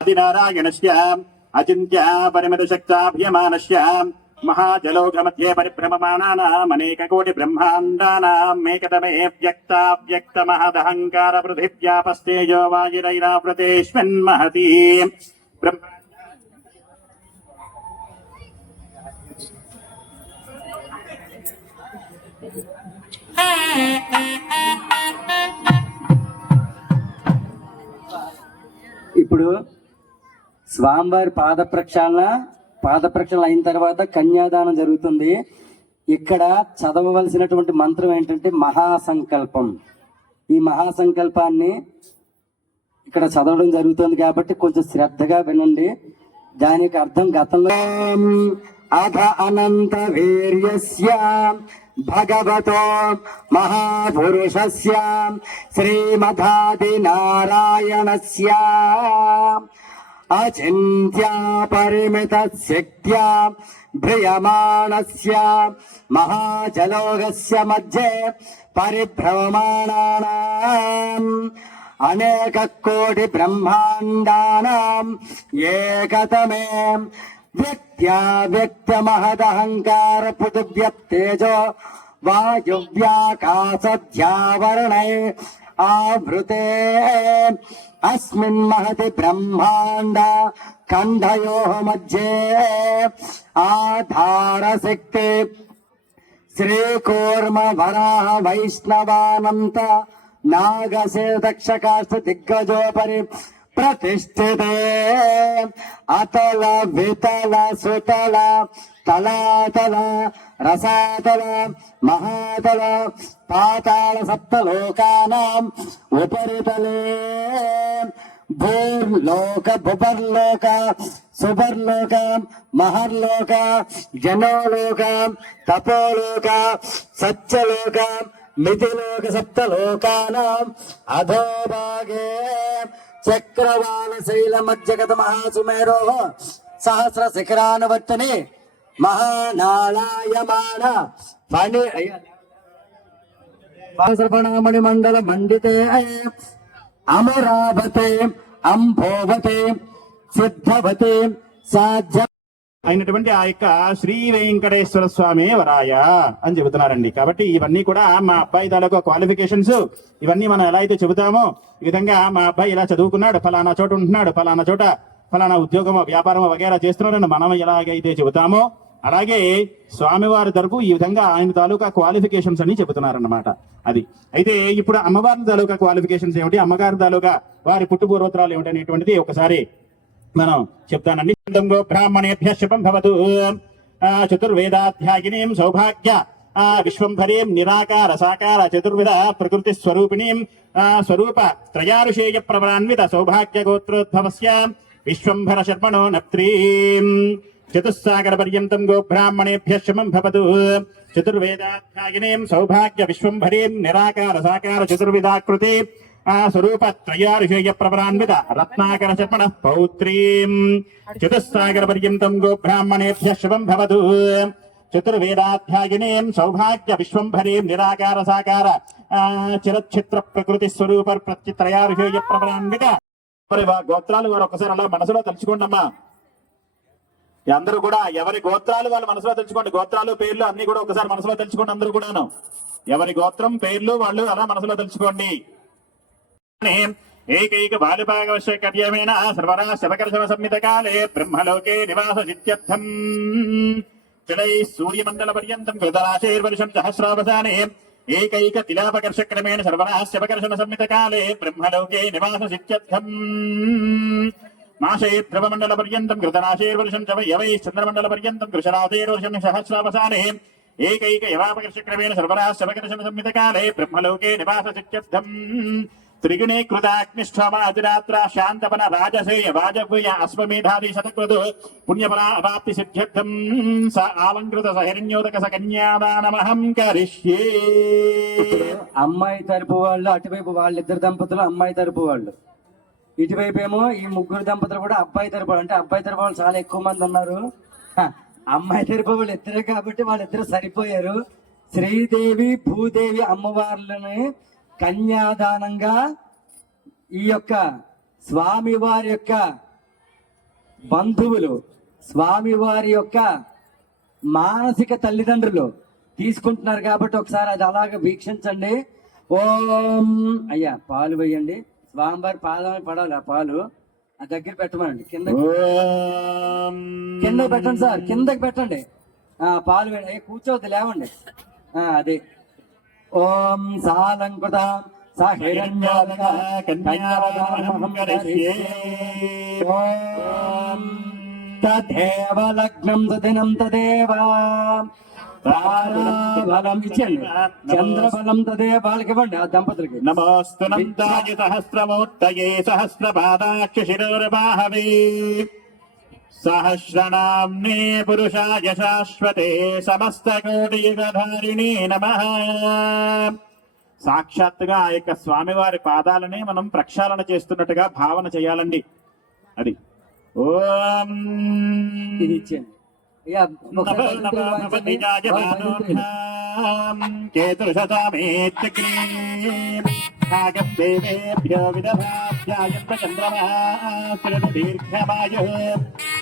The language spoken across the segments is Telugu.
ఆదినారాయణస్యాం అచింత్య పరిమితశక్తాభ్యమానస్యాం మహాజలోఘమధ్యే పరిభ్రమమాణానామనేకకోటి బ్రహ్మాండానాం మేకతమే వ్యక్తావ్యక్తమహదహంకార పృథివ్యాపస్తేజో వాయురైరావృతేష్మిన్మహతీ బ్రహ్మ ఇప్పుడు స్వామివారి పాద ప్రక్షాళన పాద ప్రక్షాళన అయిన తర్వాత కన్యాదానం జరుగుతుంది. ఇక్కడ చదవవలసినటువంటి మంత్రం ఏంటంటే మహాసంకల్పం. ఈ మహాసంకల్పాన్ని ఇక్కడ చదవడం జరుగుతుంది కాబట్టి కొంచెం శ్రద్ధగా వినండి. దానికి అర్థం గతంలో అధ అనంత వీర్యస్య భగవతో మహాపురుషస్య శ్రీమధాది నారాయణస్య అచింత్యా పరిమిత శక్త్యా భ్రియమాణస్య మహాజలోగస్య మధ్యే పరిభ్రమమాణానాం అనేక కోటి బ్రహ్మాండానాం ఏకతమే వ్యక్త్యా వ్యక్తమహదహంకార పృథివ్యప్తేజో వాయువ్యాకాశధ్యావరణై ఆవృతే అస్మిన్ మహతి బ్రహ్మాండ ఖండయో మధ్యే ఆధారశక్తి శ్రీకూర్మ వరాహ వైష్ణవానంత నాగశేదక్షకాష్ట దిగ్గజోపరి ప్రతిష్ఠితే అతల వితల సుతల తలాతల రసాతల మహాతల పాతాళ సప్తలోకానాం ఉపరితలే. భూర్లోక భుపర్లోక సుపర్లోక మహర్లోక జనోలోక తపోలోక సత్యలోక మితిలోక సప్తలోకానాం అధోభాగే. చక్రవాల శైల మధ్యగత మహాసుమేరో సహస్ర శిఖరానువర్తని మహానాళాయమాన ఫణి సహస్రపణామణి మండల మండితే అమరావతే అంభోవతే సిద్ధవతే సాధ్య అయినటువంటి ఆ యొక్క శ్రీ వెంకటేశ్వర స్వామి వరాయ అని చెబుతున్నారండి. కాబట్టి ఇవన్నీ కూడా మా అబ్బాయి తాలూకా క్వాలిఫికేషన్స్ ఇవన్నీ మనం ఎలా అయితే చెబుతామో ఈ విధంగా మా అబ్బాయి ఇలా చదువుకున్నాడు ఫలానా చోట ఉంటున్నాడు ఫలానా చోట ఫలానా ఉద్యోగమో వ్యాపారమో వగేరా చేస్తున్నాడని మనం ఎలాగైతే చెబుతామో అలాగే స్వామివారి తరపు ఈ విధంగా ఆయన తాలూకా క్వాలిఫికేషన్స్ అని చెబుతున్నారన్నమాట అది. అయితే ఇప్పుడు అమ్మవారి తాలూకా క్వాలిఫికేషన్స్ ఏమిటి? అమ్మగారి తాలూకా వారి పుట్టు పూర్వోత్తరాలు ఏమిటి అనేటువంటిది ఒకసారి మనం చెప్తానండి. గో బ్రాహ్మణేభ్య శుభం భవతు. ఆ, చతుర్వేదాధ్యాయినీం సౌభాగ్య. ఆ, విశ్వంభరీం నిరాకార సాకార చతుర్విధ ప్రకృతి స్వరూపిణీం. స్వరూప త్రయారుషేయ ప్రవరాన్విత సౌభాగ్య గోత్రోద్భవస్య. విశ్వంభర శర్మణో నప్త్రీం. చతుస్సాగర పర్యంతం గోబ్రాహ్మణేభ్య శుభం భవతు. చతుర్వేదాధ్యాయినీం సౌభాగ్య విశ్వంభరీం నిరాకార సాకార చతుర్విధాకృతి. ఆ స్వరూప త్రయారుషేయ ప్రవరాన్విత రత్నాకర శపణ పౌత్రీం. చతుస్సాగర పర్యంతం గోబ్రాహ్మణేభ్య శుభం భవదు చతుర్వేదాధ్యాయినీం సౌభాగ్య విశ్వంభరీం నిరాకార సాకార ఆ, చిరచిత్ర ప్రకృతి స్వరూప ప్రత్యత్రయారుషేయ ప్రవరాన్విత మరి గోత్రాలు వారు ఒకసారి అలా మనసులో తలుచుకోండమ్మా అందరూ కూడా ఎవరి గోత్రాలు వాళ్ళు మనసులో తెలుసుకోండి. గోత్రాలు పేర్లు అన్ని కూడా ఒకసారి మనసులో తెలుసుకోండి అందరూ కూడాను. ఎవరి గోత్రం పేర్లు వాళ్ళు అలా మనసులో తెలుసుకోండి. ఏకైక బాలిపాగవశ్యకర్యమేణ సర్వరా శవకర్షణ సంహిత కాలే బ్రహ్మలోకే నివాస నిత్యర్థం జలై సూర్యమండల పర్యంతం కృతరాశైర్వర్షం సహస్రావసానే ఏకైక తిలాపకర్ష క్రమేణ సర్వరా శవకర్షణ సంహిత కాలే బ్రహ్మలోకే నివాస నిత్యర్థం మాసే ధ్రువమండల పర్యంతం కృతనాశైర్వర్షం యవై చంద్రమండల పర్యంతం కృషరాశైర్వర్షం సహస్రావసానే ఏకైక యవాపకర్ష క్రమేణ సర్వరా శవకర్షణ సంహిత కాలే బ్రహ్మలోకే నివాస నిత్యర్థం త్రిగుణే కృతాగ్నిష్ఠమాదిరాత్ర శాంతపన రాజసేయ వాజపేయ అశ్వమేధాది శతకృతు పుణ్యఫలా అవాప్తి సిద్ధ్యర్థం స ఆలంకృత సహిరణ్యోదక స కన్యాదానమహం కరిష్యే అమ్మాయి తరపు వాళ్ళు అటువైపు వాళ్ళిద్దరు దంపతులు అమ్మాయి తరపు వాళ్ళు. ఇటువైపు ఏమో ఈ ముగ్గురు దంపతులు కూడా అబ్బాయి తరపు అంటే అబ్బాయి తరపు వాళ్ళు చాలా ఎక్కువ మంది ఉన్నారు. అమ్మాయి తరపు వాళ్ళు ఇద్దరే కాబట్టి వాళ్ళిద్దరు సరిపోయారు. శ్రీదేవి భూదేవి అమ్మవార్లని కన్యాదానంగా ఈ యొక్క స్వామివారి యొక్క బంధువులు స్వామివారి యొక్క మానసిక తల్లిదండ్రులు తీసుకుంటున్నారు కాబట్టి ఒకసారి అది అలాగ వీక్షించండి. ఓం! అయ్యా పాలు వేయండి. స్వామివారి పాదాలు పడాలి ఆ పాలు ఆ దగ్గర పెట్టమనండి. కింద కింద పెట్టండి సార్ కిందకి పెట్టండి. ఆ పాలు వేయండి. కూర్చోవద్దు లేవండి. ఆ అదే. ఓం సాలంకృత సా హిరణ్యాలక కన్యావదానమహం కరిష్యే. ఓం తదేవ లగ్నం తదినం తదేవ. తారాబలం ఇచ్చండి చంద్రబలం తదే వాళ్ళకి ఇవ్వండి. ఆ దంపతులకి. నమోస్తు నందాయ సహస్రమూర్తయే సహస్రపాదాక్ష శిరోర్బాహవే సహస్రనామ్నే పురుషాయ శాశ్వతే సమస్తకోటియుగధారిణే నమ సాక్షాత్తుగా ఆ యొక్క స్వామివారి పాదాలనే మనం ప్రక్షాళన చేస్తున్నట్టుగా భావన చేయాలండి అది ఓం ఇది ఇచ్చేయండి ఇక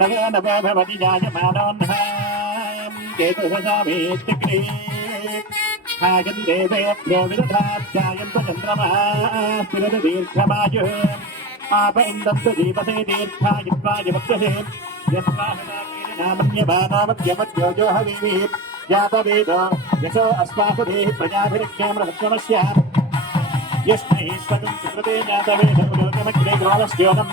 नगो भवति जायमानान्हां केतुभसामेति हायन् देवेभ्यो विदधात् जायन्त चन्द्रमः सुरदीर्घमायुः आप इन्दन्तु जीवसे दीर्घायुत्वाय वक्षसे यत्वाहनामन्यमानामद्यमद्योजो हवीः जातवेद यशो अस्मासु देहि प्रजाभिरक्षामृतमस्य यस्मै स्वतं सुकृते जातवेदो लोकमग्रे ग्रामस्योनम्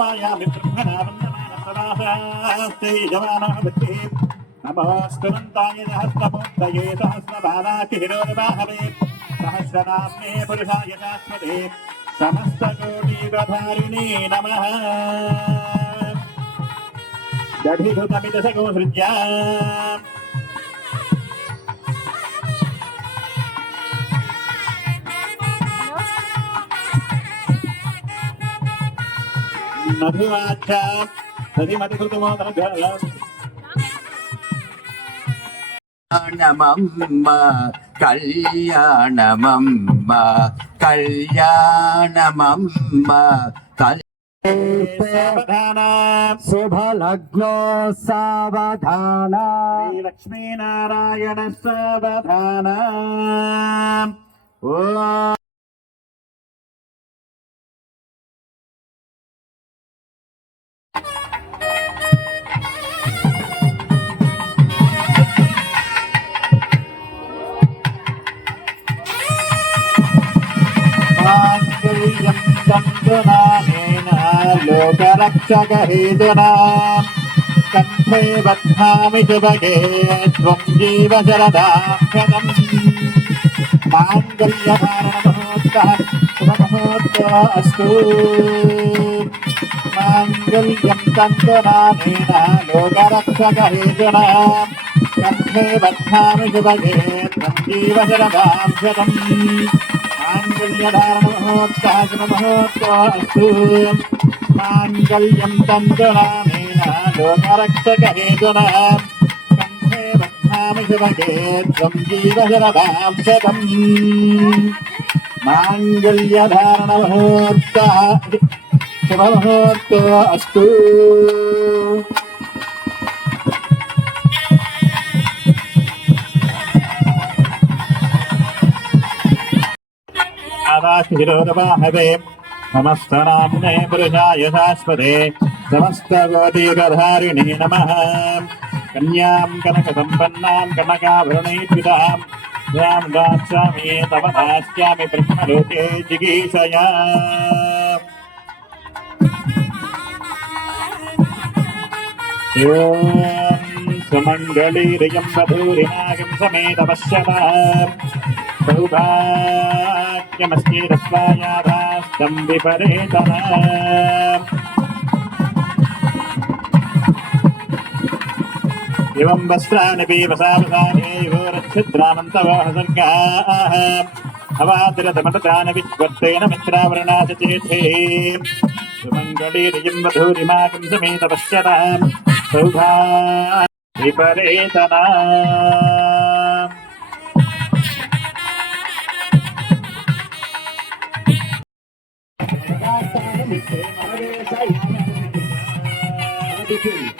విశ్వాయామి బ్రహ్మణ వందమాన సదాస్తే యజమానావృత్తి నమోస్తునందాయ సహస్రపుంతయే సహస్రబాలాకి హిరోర్వాహవే సహస్రనామ్నే పురుషాయ శాశ్వతే సమస్తకోటీరధారిణే నమ దధిభృతమిదశగోసృజ్యా నభివాచ కళ్యాణమమ్మ కళ్యాణ కళ్యాణమమ్మ శుభలగ్నో సవధాన. లక్ష్మీనారాయణ సవధాన रक्षकहेतुनाम्। कण्ठे बध्नामि शुभगे त्वं जीवशरदाक्षतम् माङ्गल्यधारणमहोत्सः शुभमहोत्सव अस्तु माङ्गल्यं तन्तुनामेन लोकरक्षकहेतुना कण्ठे बध्नामि शुभगे त्वं जीवशरदाक्षतम् माङ्गल्यधारणमहोत्सः शुभमहोत्सव अस्तु माङ्गल्यं तञ्जनामेन लोकरक्षकहेतुनां कण्ठे वक्ष्यामि शिवगे त्वं जीवशरदां शतम् माङ्गल्यधारणमुहूर्तः शुभमुहूर्तो अस्तु आदाशिरोदवाहवे नमस्तनाम्ने पुरुषाय शाश्वते समस्तगोदीकधारिणे नमः। कन्यां कनकसम्पन्नां कनकाभरणैर्विदाम् यां दास्यामि तव दास्यामि ब्रह्मलोके जिगीषया। सुमङ्गलीरियं वधूरिनागं समेत पश्यताम् वाक्यमस्तीरस्वायाधास्तं विपरेतः एवं वस्त्राणि पीवसावसानेयोरच्छिद्रामन्तवः सर्गाः अवातिरतमटतानि मित्रावरणा च चेथे सुमङ्गलीरियं वधूरिमाकं समेत पश्यतां सौभा विपरेतना చాలు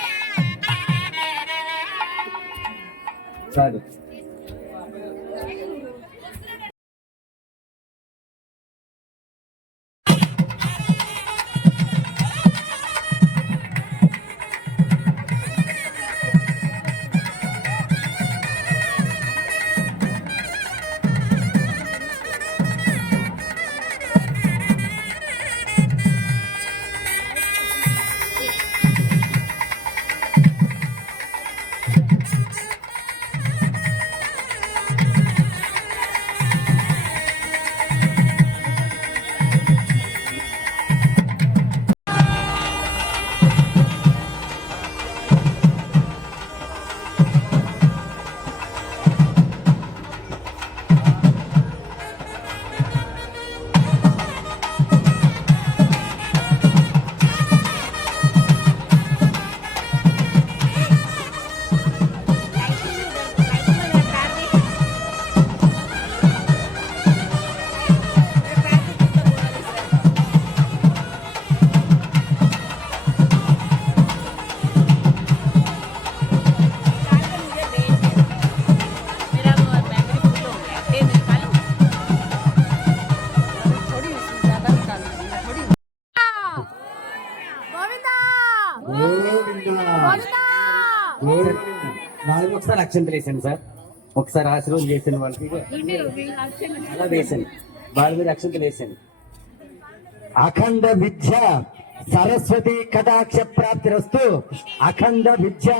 వాళ్ళకి ఒకసారి అక్షంతలు వేసాను సార్. ఒకసారి ఆశీర్వాదం చేసాను వాళ్ళకి. అలా వేసాను వాళ్ళ మీద అక్షంతలు వేసాను అఖండ విద్య సరస్వతి కటాక్ష ప్రాప్తిరస్తు అఖండ విద్య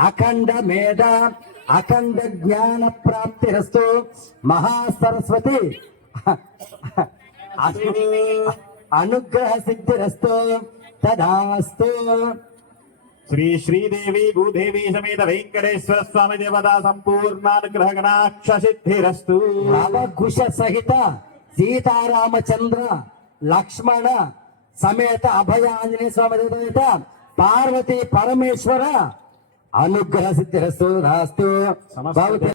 అఖండ మేధ అఖండ జ్ఞాన ప్రాప్తిరస్తు మహాసరస్వతి. అను- అనుగ్రహ సిద్ధిరస్తు తదాస్తు. శ్రీ శ్రీదేవి భూదేవి సమేత వెంకటేశ్వర స్వామి దేవత సంపూర్ణానుగ్రహ గణాక్ష సిద్ధిరస్తు నవకుశ సహిత సీతారామచంద్ర లక్ష్మణ సమేత అభయ ఆంజనేయ స్వామి దేవత పార్వతి పరమేశ్వర అనుగ్రహ సిద్ధిరస్తు రాస్తు. సమస్త